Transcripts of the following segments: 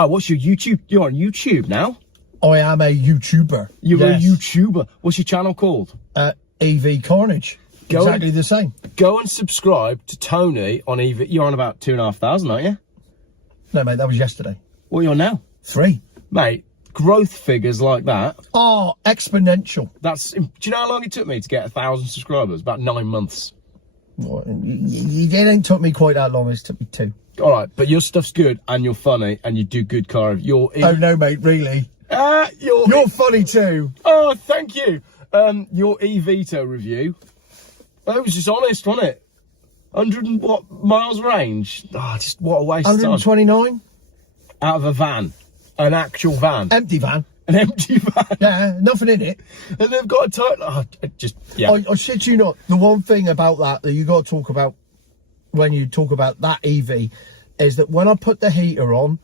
Oh, what's your YouTube? You're on YouTube now? I am a YouTuber. You're a YouTuber. What's your channel called? EV Carnage. Exactly the same. Go and subscribe to Tony on EV. You're on about 2,500, aren't you? No, mate, that was yesterday. What are you on now? 3. Mate, growth figures like that. Oh, exponential. Do you know how long it took me to get 1,000 subscribers? About 9 months. Well, it ain't took me quite that long. It took me 2. All right, but your stuff's good and you're funny and you do good car. Oh no, mate, really? You're funny too. Oh, thank you. Your E-Vito review. That was just honest, wasn't it? 100 and what miles range? Oh, just what a waste of time. 129? Out of a van. An actual van. Empty van. An empty van. Yeah, nothing in it. And they've got a total... I shit you not. The one thing about that you got to talk about when you talk about that EV is that when I put the heater on,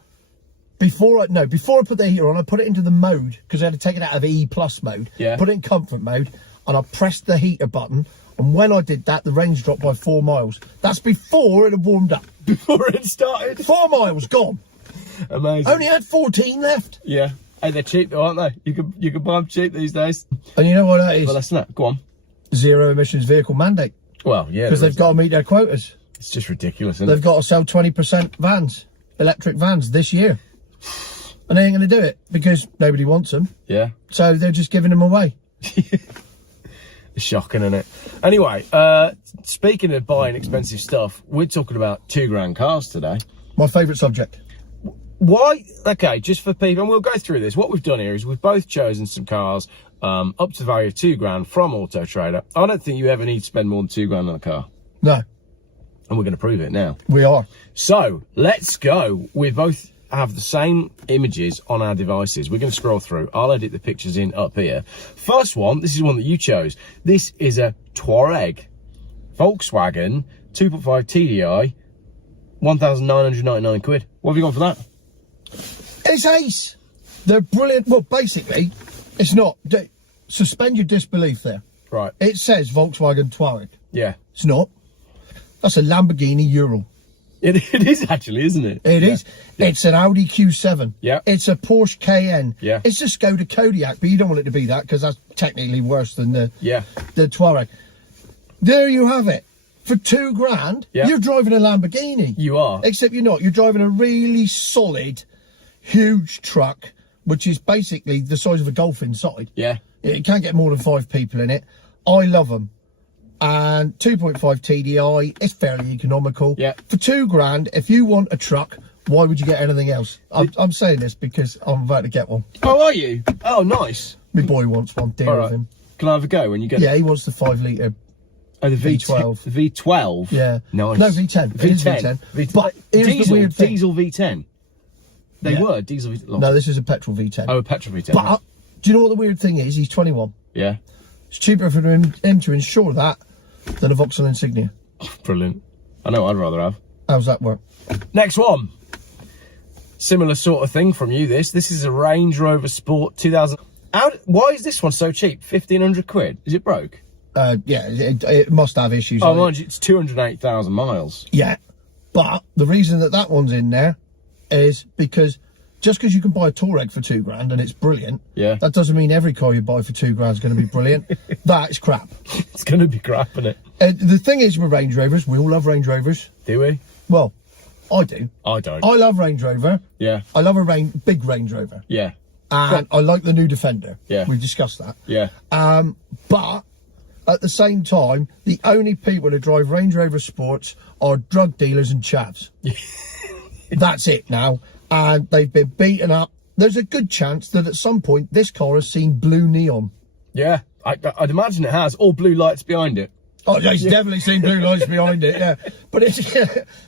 before I put the heater on, I put it into the mode, because I had to take it out of E+ mode, put it in comfort mode, and I pressed the heater button, and when I did that, the range dropped by 4 miles. That's before it had warmed up. Before it started? 4 miles, gone. Amazing. Only had 14 left. Yeah. Hey, they're cheap though, aren't they? You can buy them cheap these days. And you know what that is? Well, that's not. Go on. Zero emissions vehicle mandate. Well, yeah. Because they've got to meet their quotas. It's just ridiculous, isn't They've got to sell 20% vans, electric vans, this year. And they ain't going to do it because nobody wants them. Yeah. So they're just giving them away. It's shocking, isn't it? Anyway, speaking of buying expensive stuff, we're talking about £2,000 cars today. My favourite subject. Why? Okay, just for people, and we'll go through this. What we've done here is we've both chosen some cars up to the value of £2,000 from Auto Trader. I don't think you ever need to spend more than £2,000 on a car. No. And we're going to prove it now. We are. So, let's go. We both have the same images on our devices. We're going to scroll through. I'll edit the pictures in up here. First one, this is one that you chose. This is a Touareg Volkswagen 2.5 TDI, 1,999 quid. What have you gone for that? It's ace. They're brilliant. Well, basically, it's not. Suspend your disbelief there. Right. It says Volkswagen Touareg. Yeah. It's not. That's a Lamborghini Ural. It is actually, isn't it? It is. Yeah. It's an Audi Q7. Yeah. It's a Porsche Cayenne. Yeah. It's a Skoda Kodiaq, but you don't want it to be that because that's technically worse than the Touareg. There you have it. For £2,000, you're driving a Lamborghini. You are. Except you're not. You're driving a really solid, huge truck, which is basically the size of a Golf inside. Yeah. It can't get more than 5 people in it. I love them. And 2.5 TDI, it's fairly economical. Yeah. For £2,000, if you want a truck, why would you get anything else? I'm saying this because I'm about to get one. Oh, are you? Oh, nice. My boy wants one. Deal with him. Can I have a go when you get it? Yeah, he wants the 5 litre. Oh, the V12. The V12? Yeah. Nice. No, V10. V10. But here's the weird thing. Diesel V10. They were diesel V10. No, this is a petrol V10. Oh, a petrol V10. But do you know what the weird thing is? He's 21. Yeah. It's cheaper for him to insure that than a Vauxhall Insignia. Brilliant. I know what I'd rather have. How's that work? Next one. Similar sort of thing from you, this. This is a Range Rover Sport 2000. Why is this one so cheap? 1,500 quid? Is it broke? Yeah, it must have issues. Oh, mind you, it's 208,000 miles. Yeah, but the reason that one's in there is because just because you can buy a Touareg for £2,000 and it's brilliant, that doesn't mean every car you buy for £2,000 is going to be brilliant. That is crap. It's going to be crap, isn't it? The thing is with Range Rovers, we all love Range Rovers. Do we? Well, I do. I don't. I love Range Rover. Yeah. I love a big Range Rover. Yeah. And I like the new Defender. Yeah. We've discussed that. Yeah. But at the same time, the only people who drive Range Rover Sports are drug dealers and chavs. That's it now. And they've been beaten up. There's a good chance that at some point this car has seen blue neon. Yeah, I'd imagine it has. Or blue lights behind it. Oh, yeah, he's definitely seen blue lights behind it, yeah.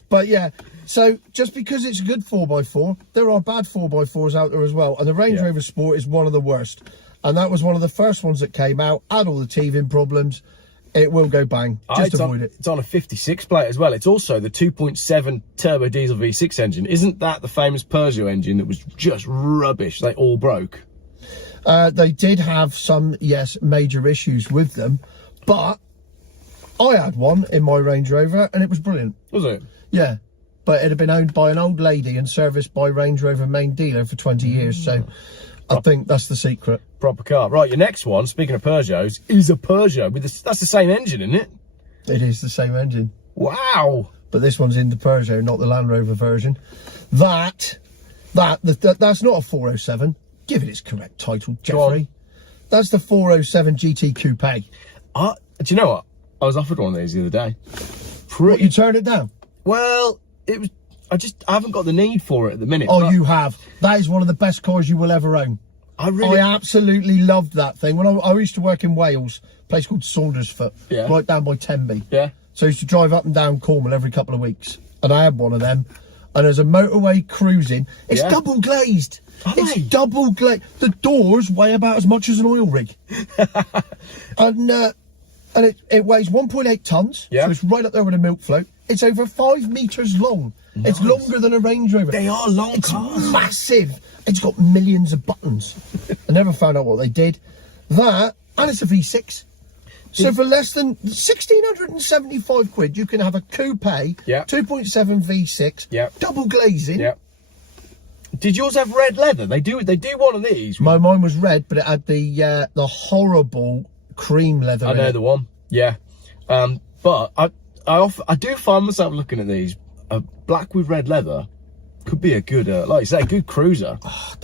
But yeah, so just because it's a good 4x4, there are bad 4x4s out there as well. And the Range Rover Sport is one of the worst. And that was one of the first ones that came out, had all the teething problems. It will go bang. Just avoid it. It's on a 56 plate as well. It's also the 2.7 turbo diesel V6 engine. Isn't that the famous Peugeot engine that was just rubbish? They all broke. They did have some, major issues with them. But I had one in my Range Rover and it was brilliant. Was it? Yeah. but it had been owned by an old lady and serviced by Range Rover main dealer for 20 years. So I think that's the secret. Proper car. Right, your next one, speaking of Peugeots, is a Peugeot. That's the same engine, isn't it? It is the same engine. Wow. But this one's in the Peugeot, not the Land Rover version. That's not a 407. Give it its correct title, Jeffrey. That's the 407 GT Coupe. Do you know what? I was offered one of these the other day. What, you turned it down? Well, it was. I haven't got the need for it at the minute. Oh, you have. That is one of the best cars you will ever own. I absolutely loved that thing. When I used to work in Wales, a place called Saundersfoot, right down by Tenby. Yeah. So I used to drive up and down Cornwall every couple of weeks. And I had one of them. And as a motorway cruising, it's double glazed. It's double glazed. The doors weigh about as much as an oil rig. and it weighs 1.8 tons. Yeah. So it's right up there with a milk float. It's over 5 meters long. Nice. It's longer than a Range Rover. They are long cars. It's massive. It's got millions of buttons. I never found out what they did. That, and it's a V6. So for less than 1,675 quid, you can have a coupe, 2.7 V6, double glazing. Yeah. Did yours have red leather? They do one of these. Mine was red, but it had the horrible cream leather. I know the one. Yeah. But I do find myself looking at these. Black with red leather could be a good, like you say, good cruiser.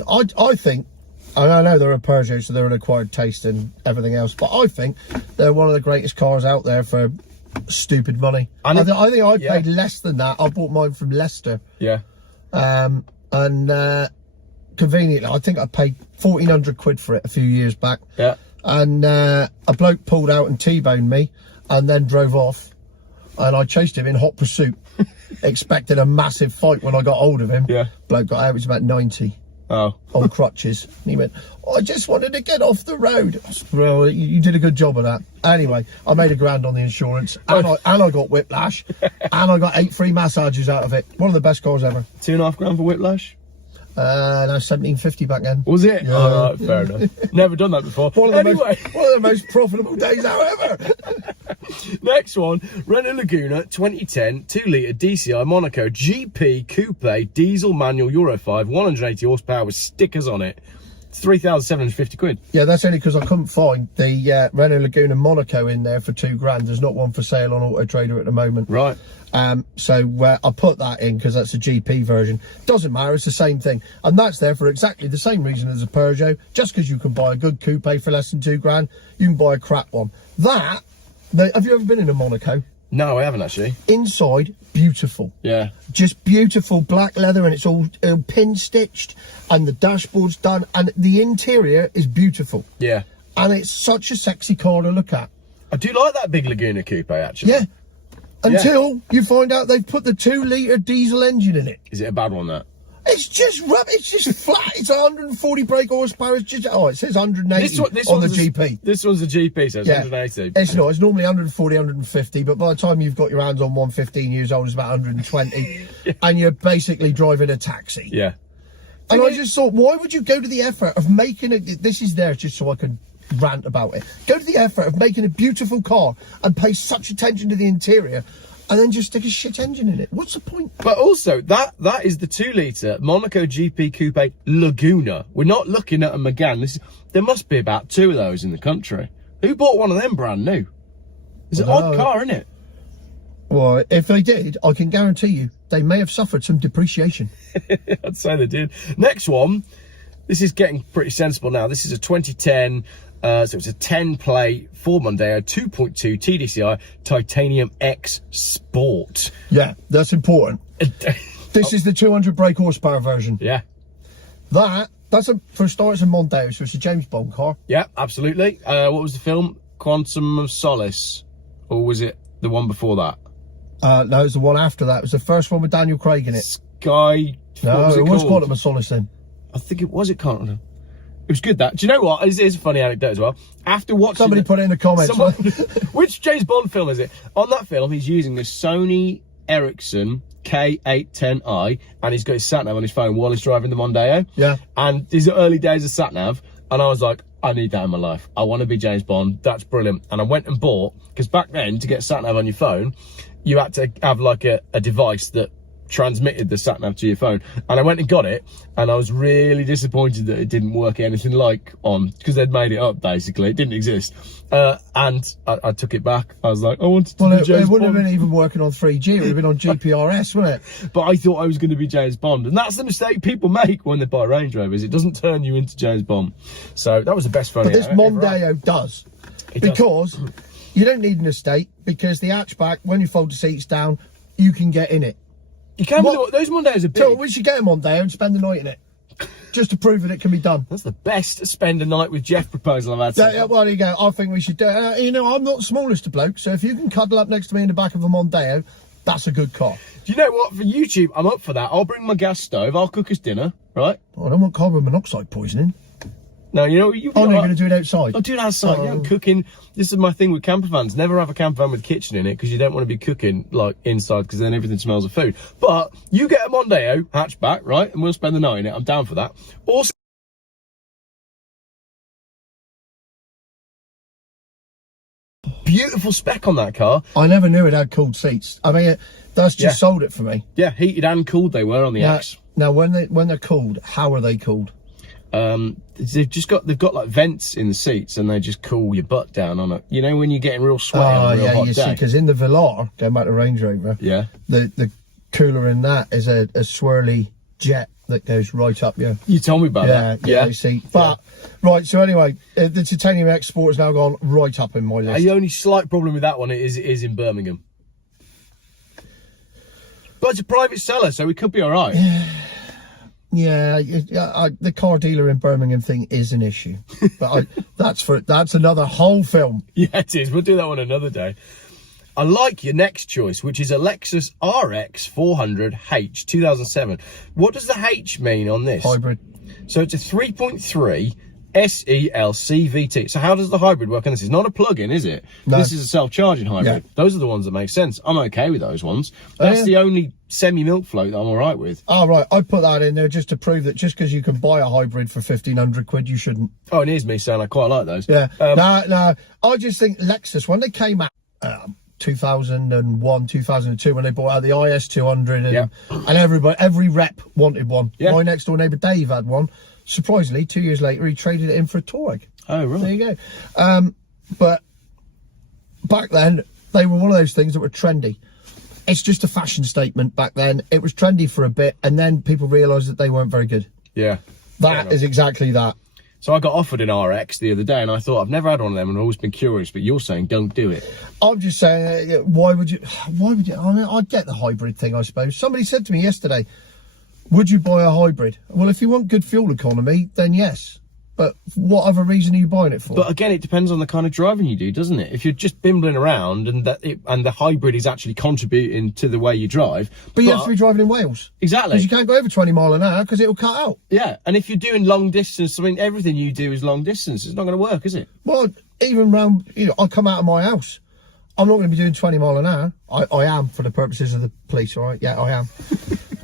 I think. I know they're a Peugeot, so they're an acquired taste and everything else, but I think they're one of the greatest cars out there for stupid money. I think I paid less than that. I bought mine from Leicester. Yeah. And conveniently, I think I paid 1,400 quid for it a few years back. Yeah. And a bloke pulled out and T-boned me and then drove off. And I chased him in hot pursuit, expecting a massive fight when I got hold of him. Yeah. Bloke got out, it was about 90. Oh. On crutches. And he went, I just wanted to get off the road. I said, well, you did a good job of that. Anyway, I made £1,000 on the insurance, and I got whiplash, and I got 8 free massages out of it. One of the best cars ever. £2.5 for whiplash? No, 17.50 back then. Was it? Yeah. Oh, right, fair enough. Never done that before. One of the most profitable days out ever. Next one, Renault Laguna 2010 2-litre DCI Monaco GP Coupe diesel manual Euro 5 180 horsepower with stickers on it. It's 3,750 quid. Yeah, that's only because I couldn't find the Renault Laguna Monaco in there for £2,000. There's not one for sale on Auto Trader at the moment. Right. So I put that in because that's a GP version. Doesn't matter, it's the same thing. And that's there for exactly the same reason as a Peugeot. Just because you can buy a good coupe for less than £2,000, you can buy a crap one. Have you ever been in a Monaco? No, I haven't actually. Inside, beautiful. Yeah. Just beautiful black leather, and it's all pin stitched, and the dashboard's done, and the interior is beautiful. Yeah. And it's such a sexy car to look at. I do like that big Laguna coupe actually. Yeah. Until you find out they've put the 2-litre diesel engine in it. Is it a bad one, that? It's just rubbish. It's just flat. It's 140 brake horsepower. It's just, it says 180 on the GP. This one's the GP, so it's 180. It's not. It's normally 140, 150, but by the time you've got your hands on one 15 years old, it's about 120, and you're basically driving a taxi. Yeah. And I just thought, why would you go to the effort of making it? This is there just so I can rant about it. Go to the effort of making a beautiful car and pay such attention to the interior, and then just stick a shit engine in it. What's the point? But also, that is the 2-litre Monaco GP Coupe Laguna. We're not looking at a Megane. There must be about 2 of those in the country. Who bought one of them brand new? It's an odd car, isn't it? Well, if they did, I can guarantee you, they may have suffered some depreciation. I'd say they did. Next one. This is getting pretty sensible now. This is a 2010... so it's a 10-plate Ford Mondeo 2.2 TDCI Titanium X Sport. Yeah, that's important. This is the 200 brake horsepower version. Yeah. For a start, it's a Mondeo, so it's a James Bond car. Yeah, absolutely. What was the film? Quantum of Solace? Or was it the one before that? No, it was the one after that. It was the first one with Daniel Craig in it. No, it was Quantum of Solace then. I think it was Quantum. It was good, that. Do you know what? It's a funny anecdote as well. After watching... Somebody put it in the comments. Which James Bond film is it? On that film, he's using a Sony Ericsson K810i, and he's got his sat-nav on his phone while he's driving the Mondeo. Yeah. And these are early days of sat-nav, and I was like, I need that in my life. I want to be James Bond. That's brilliant. And I went and bought, because back then, to get sat-nav on your phone, you had to have like a device that transmitted the sat nav to your phone. And I went and got it, and I was really disappointed that it didn't work anything like on, because they'd made it up basically. It didn't exist. And I took it back. I was like, I wanted to be James it wouldn't Bond. have been even working on 3G. It would have been on GPRS, wouldn't it? But I thought I was going to be James Bond, and that's the mistake people make when they buy Range Rovers. It doesn't turn you into James Bond. So that was the best fun. But this Mondeo does, because you don't need an estate, because the hatchback, when you fold the seats down, you can get in it. You can. Those Mondeos are big. So we should get a Mondeo and spend the night in it, just to prove that it can be done. That's the best spend a night with Geoff proposal I've had. Yeah, well, there you go. I think we should do it. You know, I'm not the smallest of blokes, so if you can cuddle up next to me in the back of a Mondeo, that's a good car. Do you know what? For YouTube, I'm up for that. I'll bring my gas stove. I'll cook us dinner, right? Oh, I don't want carbon monoxide poisoning. No, you know you. Oh, no, you're going to do it outside. I'll do it outside. Yeah, cooking. This is my thing with camper vans. Never have a camper van with a kitchen in it, because you don't want to be cooking like inside, because then everything smells of food. But you get a Mondeo hatchback, right? And we'll spend the night in it. I'm down for that. Also, beautiful spec on that car. I never knew it had cooled seats. I mean, that's just sold it for me. Yeah, heated and cooled they were on the X. Now, when they're cooled, how are they cooled? They've got like vents in the seats, and they just cool your butt down on it. You know, when you're getting real sweaty on a real hot day. See, because in the Velar, going back to Range Rover, the cooler in that is a swirly jet that goes right up you. You told me about that. Yeah, you see. But right, so anyway, the Titanium X Sport has now gone right up in my list. The only slight problem with that one is in Birmingham. But it's a private seller, so we could be all right. Yeah, the car dealer in Birmingham thing is an issue, but that's another whole film. Yeah, it is. We'll do that one another day. I like your next choice, which is a Lexus RX 400H 2007. What does the H mean on this? Hybrid. So it's a 3.3 SEL CVT. So how does the hybrid work on this? It's not a plug-in, is it? No. This is a self-charging hybrid. Yeah. Those are the ones that make sense. I'm okay with those ones. That's the only semi-milk float that I'm all right with. Oh, right. I put that in there just to prove that just because you can buy a hybrid for 1,500 quid, you shouldn't. Oh, and here's me saying I quite like those. Yeah. No. I just think Lexus, when they came out, 2001, 2002, when they brought out the IS200, and every rep wanted one. Yeah. My next door neighbour Dave had one. Surprisingly, 2 years later, he traded it in for a Touareg. Oh, right. There you go. But back then, they were one of those things that were trendy. It's just a fashion statement back then. It was trendy for a bit, and then people realised that they weren't very good. Yeah. That is exactly that. So I got offered an RX the other day, and I thought, I've never had one of them, and I've always been curious, but you're saying don't do it. I'm just saying, why would you? I mean, I'd get the hybrid thing, I suppose. Somebody said to me yesterday, would you buy a hybrid? Well, if you want good fuel economy, then yes. But what other reason are you buying it for? But again, it depends on the kind of driving you do, doesn't it? If you're just bimbling around and the hybrid is actually contributing to the way you drive. But you have to be driving in Wales. Exactly. Because you can't go over 20 mile an hour because it'll cut out. Yeah, and if you're doing long distance, I mean, everything you do is long distance. It's not going to work, is it? Well, even round, I come out of my house. I'm not going to be doing 20 mile an hour. I am, for the purposes of the police, all right? Yeah, I am.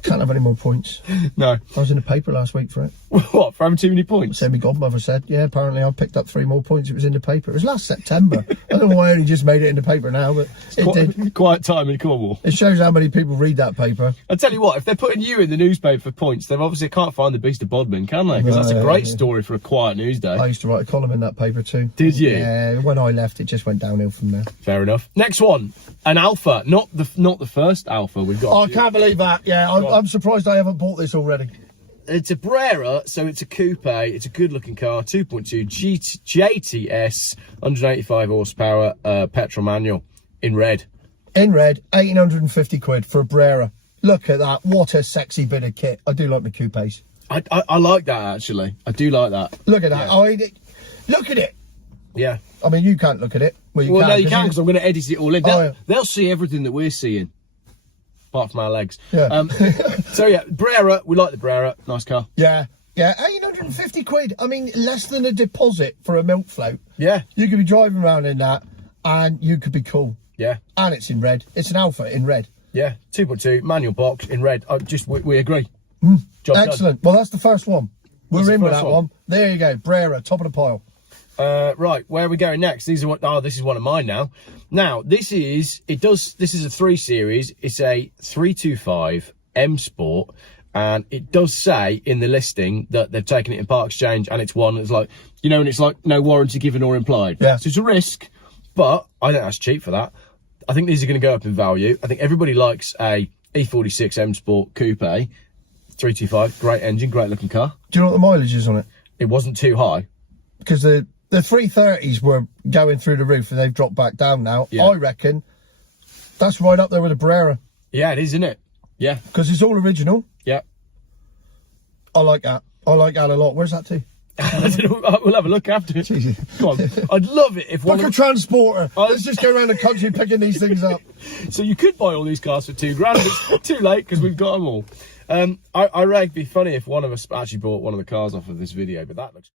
Can't have any more points. No. I was in the paper last week for it. What, for having too many points? So my godmother said, yeah, apparently I picked up 3 more points. It was in the paper. It was last September. I don't know why I only just made it in the paper now, but it did. Quiet time in Cornwall. It shows how many people read that paper. I tell you what, if they're putting you in the newspaper for points, they obviously can't find the Beast of Bodmin, can they? Because that's a great story for a quiet news day. I used to write a column in that paper too. Did you? Yeah, when I left, it just went downhill from there. Fair enough. Next one, an Alfa, not the first Alfa we've got. Oh, I can't believe that. Yeah, I'm surprised I haven't bought this already. It's a Brera, so it's a coupe. It's a good-looking car, 2.2 JTS, 185 horsepower, petrol manual, in red. In red, 1,850 quid for a Brera. Look at that. What a sexy bit of kit. I do like the coupes. I like that, actually. I do like that. Look at that. Yeah. Look at it. Yeah. I mean, you can't look at it. Well, no, you can, because I'm going to edit it all in. Yeah. They'll see everything that we're seeing. Apart from our legs. Yeah. So yeah, Brera, we like the Brera. Nice car. Yeah. Yeah, 150 quid. I mean, less than a deposit for a milk float. Yeah. You could be driving around in that and you could be cool. Yeah. And it's in red. It's an Alfa in red. Yeah, 2.2, manual box in red. We agree. Job excellent. Done. Well, that's the first one. We're in with that one. There you go. Brera, top of the pile. Right, where are we going next? This is one of mine now. Now, this is a 3 Series. It's a 325 M Sport, and it does say in the listing that they've taken it in part exchange, and it's one that's like, you know, and it's like no warranty given or implied. Yeah. So it's a risk, but I think that's cheap for that. I think these are going to go up in value. I think everybody likes a E46 M Sport Coupe, 325, great engine, great looking car. Do you know what the mileage is on it? It wasn't too high. Because the 330s were going through the roof and they've dropped back down now. Yeah. I reckon that's right up there with a Brera. Yeah, it is, isn't it? Yeah. Because it's all original. Yeah. I like that. I like that a lot. Where's that to? I don't know, we'll have a look after. Come on. I'd love it if Book a transporter. Oh. Let's just go around the country picking these things up. So you could buy all these cars for £2,000, but it's too late because we've got them all. I reckon it'd be funny if one of us actually bought one of the cars off of this video, but that looks...